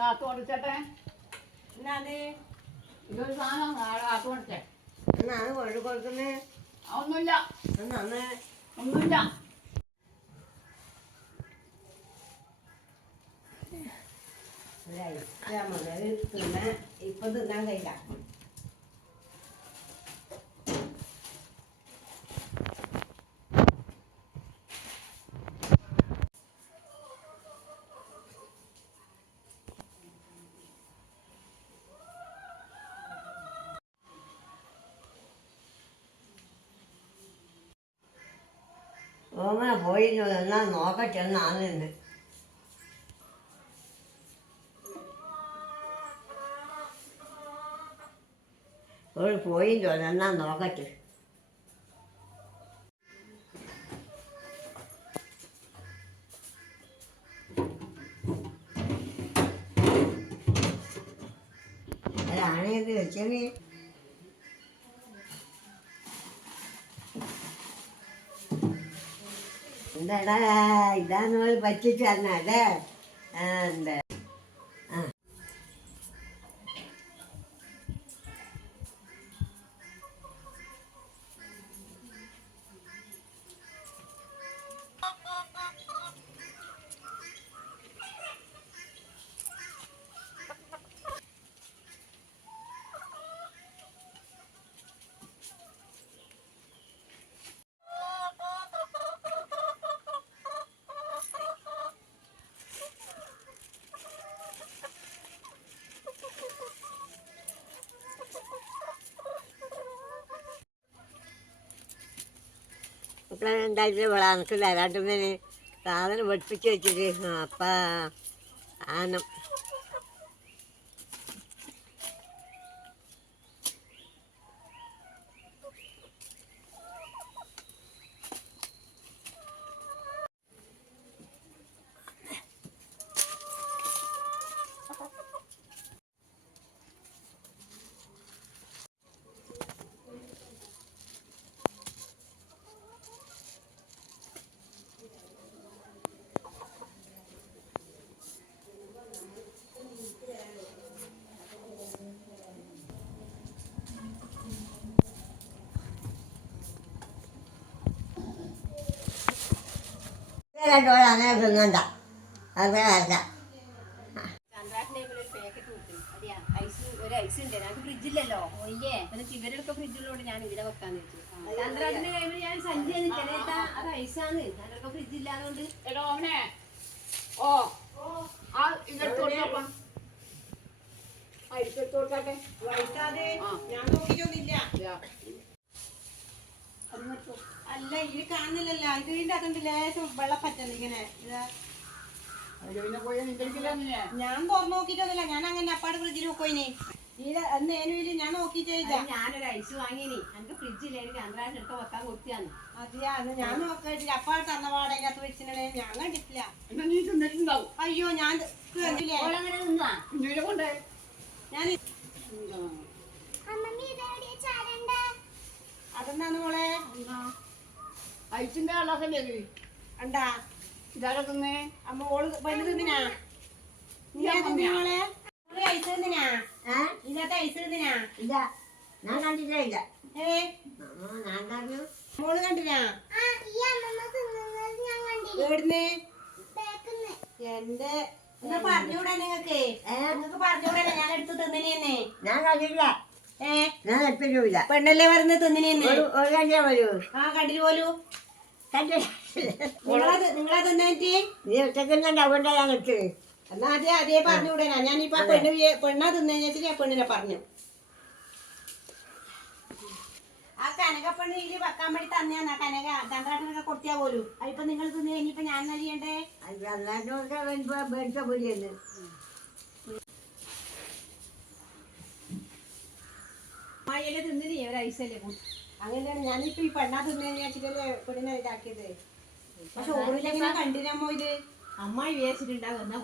കാത്തു കൊടുക്കട്ടെ എന്നാണ് ഇതൊരു സാധനം നാളെ കാത്തു കൊടുത്തേ എന്നാണ് കൊണ്ട് കൊടുക്കുന്നത് ഒന്നുമില്ല. എന്നാണ് ഒന്നുമില്ല. ഇപ്പൊ തിന്നാൻ കഴിയില്ല. ഓമന പോയി എന്നാൽ നോക്കട്ടെ എന്നാളുണ്ട് ഒരു പോയി എന്നാ നോക്കട്ടെ. അതാണേത് വെച്ചത് என்னடா இதான் நோய் பச்சிச்சு அதனால இந்த മക്കളെ എന്തായാലും ഇവിടെ എനിക്ക് തരാട്ടുന്നതിന് സാധനം വെട്ടിപ്പിച്ച് വെച്ചിട്ട്. അപ്പം. ആനം ഐസ് ഒരു ഐസ് ഉണ്ട് ഞങ്ങൾക്ക് ഫ്രിഡ്ജില്ലല്ലോ എന്നിട്ട് ഇവരൊക്കെ ഫ്രിഡ്ജിലോട് ഞാൻ ഇതിനെ വെക്കാന്ന് വെച്ചു ചന്ദ്രാട്ടിന്റെ കയ്യിൽ ഞാൻ സഞ്ചി നിൽക്കണേട്ടാ അത് ഐസാണ് ഞങ്ങൾക്ക് ഫ്രിഡ്ജ് ഇല്ലാതുകൊണ്ട് എടോ അവനെ ഓ ആ ഇതെടുത്ത് കൊടുക്കാം ആ എടുത്തെടുത്ത് കൊടുക്കട്ടെ വൈകാതെ. ഞാൻ നോക്കിയിട്ടൊന്നുമില്ല ഇതാ. അല്ല ഇത് കാണുന്നില്ലല്ലോ. ഇതിന്റെ അതുകൊണ്ട് ലേശം വെള്ളപ്പറ്റല്ല ഇങ്ങനെ. ഇതാ. ഞാൻ തുറന്നു നോക്കിട്ടൊന്നുമില്ല ഞാൻ അങ്ങനെ അപ്പാട് ഫ്രിഡ്ജിൽ പോയിനി ഇത് അന്ന് ഏനുവിൽ ഞാൻ നോക്കിട്ട് ഞാനൊരു ഐസ് വാങ്ങിനി എനിക്ക് ഫ്രിഡ്ജില്ല? എനിക്ക് എടുത്ത് വെക്കാൻ കൊടുത്തിയാന്ന് അതെയാ അത് ഞാൻ നോക്കിയിട്ടില്ല. അപ്പാട് തന്ന പാടെ അതിനകത്ത് വെച്ചിട്ടുണ്ടെ ഞാൻ കണ്ടിട്ടില്ല. എന്നാ നീ തിന്നിട്ടുണ്ടാവും? അയ്യോ ഞാൻ ഇത് ഞാൻ അതെന്താന്ന് മോളെ? ഐസിന്റെ ആളാക്കല്ലേ ഇത്? ഉണ്ടാ ഇതാരെ തിന്നേ? അമ്മ ഓൾ തിന്നിനാ? നീയാ തിന്നിനാ മോളെ? ഓൾ ഐസ് തിന്നിനാ? ഇതിനകത്ത് ഐസ് തിന്നിനാ? ഇല്ല. ഞാൻ കണ്ടിട്ടേ ഇല്ല. ഏ? ഞാൻ പറഞ്ഞു മോൾ കണ്ടിനാ? എവിടുന്ന്? എന്റെ. പറഞ്ഞൂടാ നിങ്ങക്ക് നിങ്ങക്ക്? പറഞ്ഞൂടാ ഞാൻ എടുത്ത് തിന്നിനെന്നെ ഞാൻ കണ്ടില്ല ഞാൻ എപ്പോഴുമില്ല പെണ്ണല്ലേ പറഞ്ഞ തിന്നിനെ ഒരു ഒരു കണ്ടിയാ വരൂ. ആ കണ്ടിട്ട് പോലു. കണ്ടില്ല നിങ്ങളാ നിങ്ങളാ തിന്നിട്ട് നീ ഒറ്റക്കുന്നുണ്ട് അതുകൊണ്ടാ ഞാൻ നിൽക്കുന്നത് എന്നാ അതേ അതേ പറഞ്ഞൂടെ ഞാനിപ്പോ ആ പെണ്ണ് പെണ്ണ പെണ്ണാ തിന്നു വെച്ചിട്ട് ഞാൻ പെണ്ണിനെ പറഞ്ഞു. ആ കനകപ്പെണ്ണ് ഇതിൽ വെക്കാൻ വേണ്ടി തന്നെയാ കനക ചന്ദ്രാട്ടനൊക്കെ കൊടുത്തിയാ പോലും. അതിപ്പോ നിങ്ങൾ തിന്നു കഴിഞ്ഞപ്പോ ഞാൻ എന്നാ ചെയ്യണ്ടേ തിന്നിന് ഒരു ഐസല്ലേ അങ്ങനെയാണ് ഞാനിപ്പോ ഈ പെണ്ണാ തിന്നു വെച്ചിട്ടല്ലേ പെണ്ണിനെ ഇതാക്കിയത്. പക്ഷെ ഓറിലെങ്ങനെ കണ്ടിരമ്മോ ഇത്? അമ്മായി എന്നാ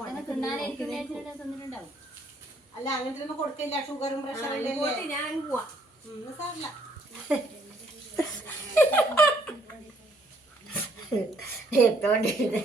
തിന്നിട്ടുണ്ടാവും. അല്ല അങ്ങനത്തെ ഒന്നും കൊടുക്കില്ല ഷുഗറും പ്രഷറും ഞാൻ പോവാ. സാറില്ല എത്തോണ്ടിരുന്ന്?